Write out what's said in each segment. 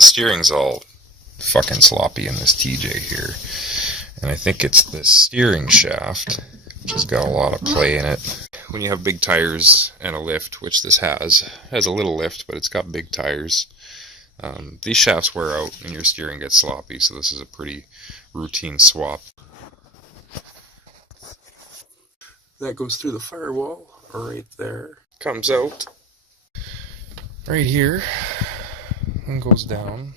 the steering's all fucking sloppy in this TJ here. And I think it's the steering shaft, which has got a lot of play in it. When you have big tires and a lift, which this has a little lift, but it's got big tires, these shafts wear out and your steering gets sloppy, so this is a pretty routine swap. That goes through the firewall right there. Comes out right here and goes down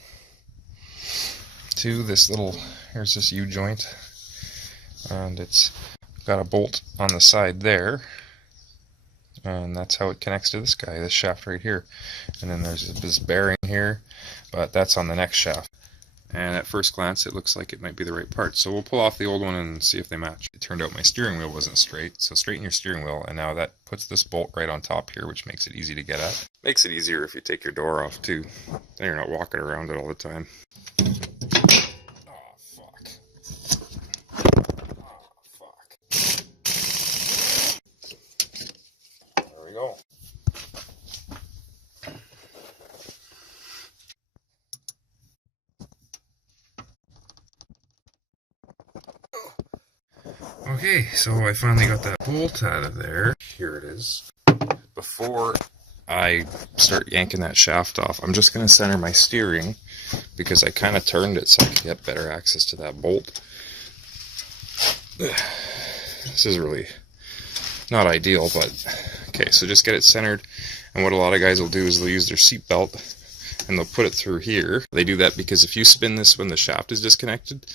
to this little, here's this U-joint, and it's got a bolt on the side there, and that's how it connects to this guy, this shaft right here. And then there's this bearing here, but that's on the next shaft. And at first glance it looks like it might be the right part, so we'll pull off the old one and see if they match. It turned out my steering wheel wasn't straight, so straighten your steering wheel, and now that puts this bolt right on top here, which makes it easy to get at. Makes it easier if you take your door off too, then you're not walking around it all the time. Oh fuck. Oh fuck. There we go. Okay, so I finally got that bolt out of there. Here it is. Before I start yanking that shaft off, I'm just going to center my steering because I kind of turned it so I could get better access to that bolt. This is really not ideal, but okay, so just get it centered. And what a lot of guys will do is they'll use their seat belt and they'll put it through here. They do that because if you spin this when the shaft is disconnected,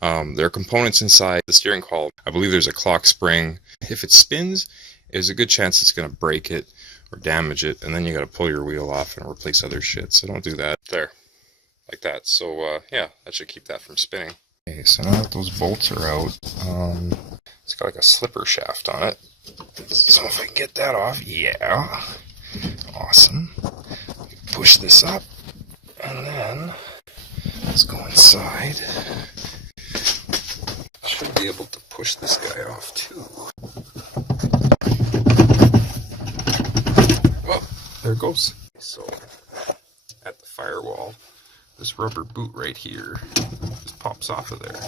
there are components inside the steering column. I believe there's a clock spring. If it spins, there's a good chance it's going to break it or damage it, and then you got to pull your wheel off and replace other shit. So don't do that. There, like that. So yeah, that should keep that from spinning. Okay, so now that those bolts are out, it's got like a slipper shaft on it. So if I can get that off, yeah, awesome. Push this up, and then let's go inside. Should be able to push this guy off too. Well, there it goes. So, at the firewall, this rubber boot right here just pops off of there.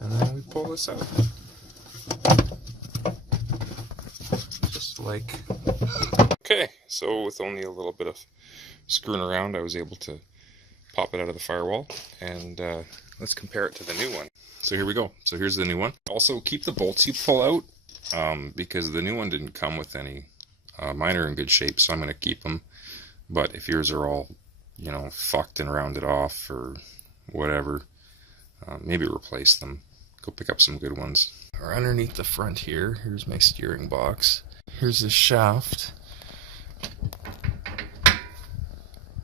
And then we pull this out. Just like... Okay, so with only a little bit of screwing around, I was able to pop it out of the firewall, and let's compare it to the new one. So here we go. So here's the new one. Also, keep the bolts you pull out, because the new one didn't come with any. Mine are in good shape, so I'm going to keep them. But if yours are all, you know, fucked and rounded off or whatever, maybe replace them. Go pick up some good ones. Or underneath the front here, here's my steering box. Here's the shaft.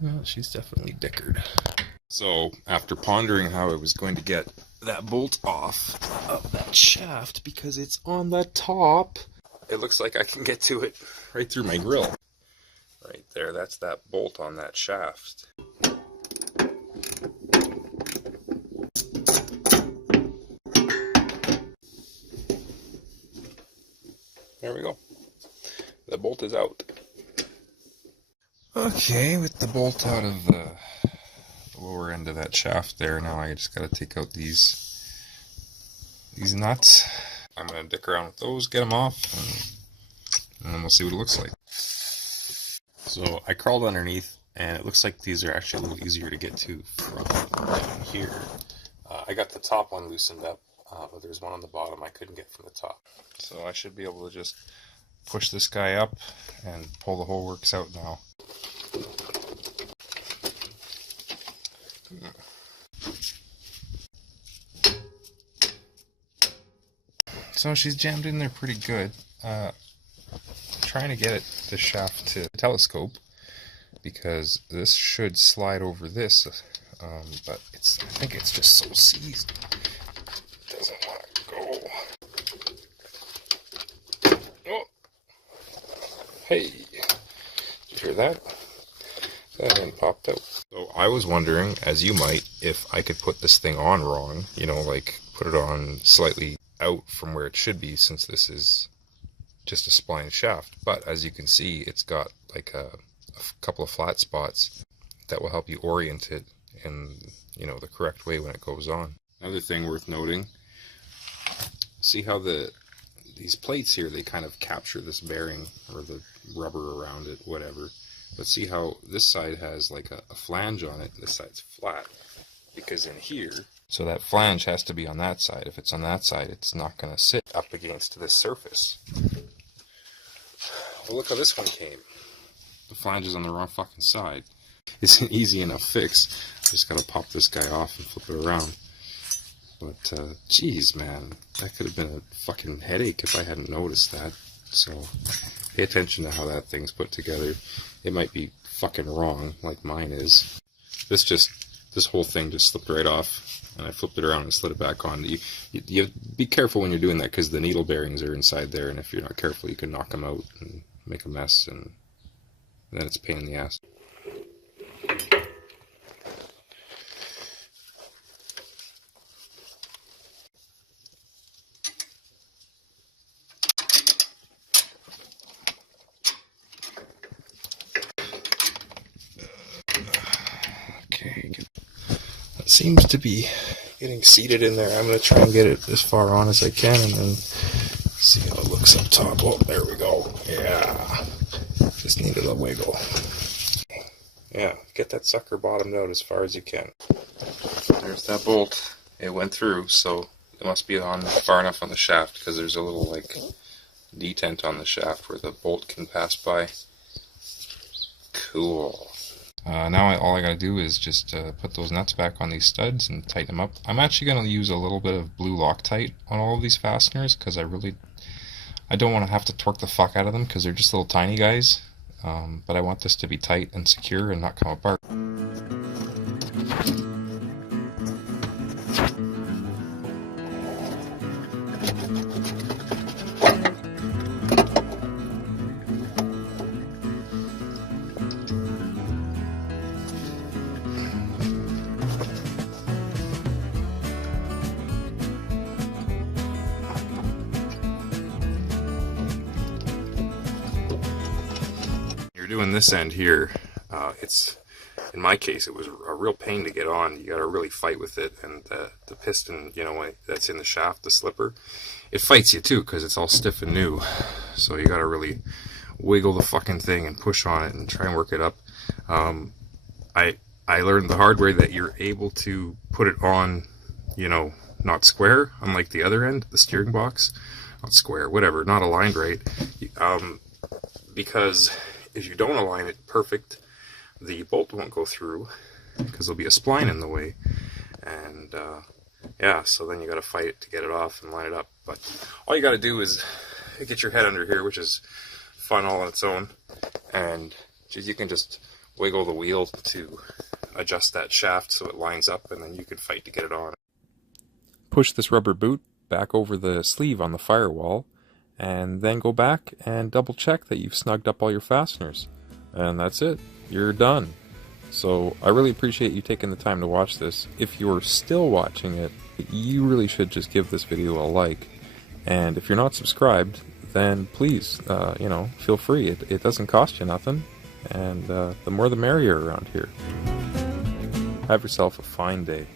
Well, she's definitely dickered. So, after pondering how I was going to get that bolt off of that shaft, because it's on the top, it looks like I can get to it right through my grill. Right there, that's that bolt on that shaft. There we go. The bolt is out. Okay, with the bolt out of the lower end of that shaft there, now I just gotta take out these nuts. I'm gonna dick around with those, get them off, and then we'll see what it looks like. So I crawled underneath, and it looks like these are actually a little easier to get to from down here. I got the top one loosened up, but there's one on the bottom I couldn't get from the top. So I should be able to just push this guy up and pull the whole works out now. So she's jammed in there pretty good. Trying to get the shaft to telescope because this should slide over this, but I think it's just so seized. It doesn't want to go. Oh, hey, did you hear that? That then popped out. So I was wondering, as you might, if I could put this thing on wrong, you know, like put it on slightly out from where it should be, since this is just a spline shaft. But as you can see, it's got like a couple of flat spots. It that will help you orient it in, you know, the correct way when it goes on. Another thing worth noting, see how these plates here, they kind of capture this bearing or the rubber around it, whatever. But see how this side has like a flange on it, this side's flat, because in here, so that flange has to be on that side. If it's on that side, it's not going to sit up against this surface. Well, look how this one came. The flange is on the wrong fucking side. It's an easy enough fix. Just got to pop this guy off and flip it around. But, geez, man, that could have been a fucking headache if I hadn't noticed that. So, pay attention to how that thing's put together. It might be fucking wrong, like mine is. This whole thing just slipped right off, and I flipped it around and slid it back on. You be careful when you're doing that, because the needle bearings are inside there, and if you're not careful, you can knock them out and make a mess, and then it's a pain in the ass. Seems to be getting seated in there. I'm going to try and get it as far on as I can and then see how it looks up top. Oh, there we go. Yeah. Just needed a wiggle. Yeah, get that sucker bottomed out as far as you can. There's that bolt. It went through, so it must be on far enough on the shaft because there's a little like detent on the shaft where the bolt can pass by. Cool. Now all I gotta do is just put those nuts back on these studs and tighten them up. I'm actually gonna use a little bit of blue Loctite on all of these fasteners because I don't want to have to torque the fuck out of them because they're just little tiny guys. But I want this to be tight and secure and not come apart. Doing this end here, it's, in my case, it was a real pain to get on. You gotta really fight with it, and the piston, you know, that's in the shaft, the slipper, it fights you too because it's all stiff and new. So you gotta really wiggle the fucking thing and push on it and try and work it up. I learned the hard way that you're able to put it on, you know, not square, unlike the other end, the steering box, not square, whatever, not aligned right, because if you don't align it perfect, the bolt won't go through because there'll be a spline in the way, and yeah, so then you got to fight it to get it off and line it up. But all you got to do is get your head under here, which is fun all on its own, and you can just wiggle the wheel to adjust that shaft so it lines up, and then you can fight to get it on. Push this rubber boot back over the sleeve on the firewall, and then go back and double check that you've snugged up all your fasteners. And that's it. You're done. So I really appreciate you taking the time to watch this. If you're still watching it, you really should just give this video a like. And if you're not subscribed, then please, you know, feel free. It doesn't cost you nothing. And the more the merrier around here. Have yourself a fine day.